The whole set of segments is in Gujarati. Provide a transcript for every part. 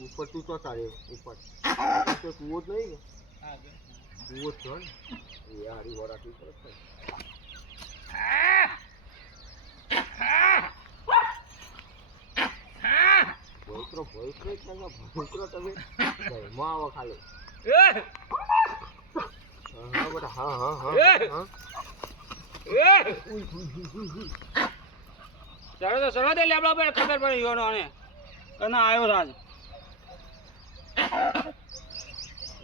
ઉપર તું તો તારે ઉપર તો કૂવો જ નહીં ને હા કૂવો જ છે ને એ હારી વરાથી પર ભોયકરો ભોયકરો તમે ઘરમાં આવો ખાલી હા બેટા હા હા હા હા ચાલો તો સરો દે લેબડા પર ખબર પડી યોનો અને કના આવ્યો રાજ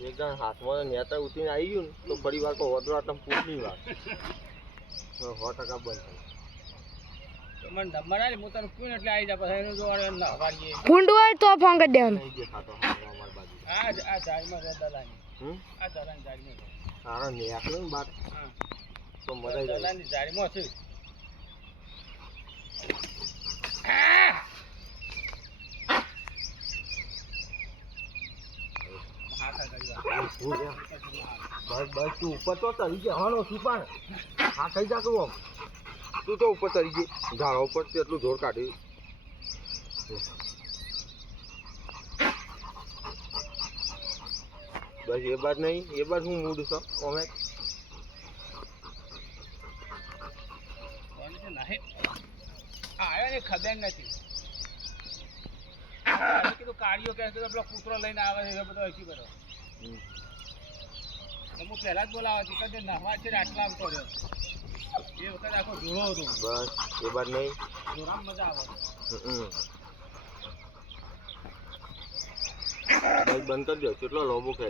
એકદમ હાથમાં નેતા ઉઠીને આવી ગયું ને તો ફરી વાર કોઈ વધુ આટમ પૂછની વાત 100% બંધ થાય મને નંબર આલી હું તને પૂછ એટલે આવી જા પછી એનું જોવાનું ના હવારીએ ફૂંડ હોય તો ફોન કરી દેવાનું નહીં દેખાતો અમાર બાજુ આ ઝાડમાં રે દલાની આ દલાની ઝાડમાં સારા નેકળે ને બાર હા તો મજા આવી જાય દલાની ઝાડમાં છે બસ બસ તું ઉપર તો ચડી ગયા હાલો સુપાણ હા થઈ જા તું તું તો ઉપર ચડી ગઈ ઝાડો ઉપર એટલું જોર કાઢ્યું બસ એ બાદ નહીં એ બાદ હું મૂડ છો અમે આવ્યો ને ખબર નથી કીધું કાઢ્યો કે પેલો કૂતરો લઈને આવે છે એ બધો હજી બધો હું પહેલા જ બોલાવા હતી કે નહવા છે આટલા આવતો રહ્યો એ વખત આખો જોડો હતો બસ એ બાદ નહીં જોરામાં મજા આવે બંધ કરી દો કેટલો લોબો કે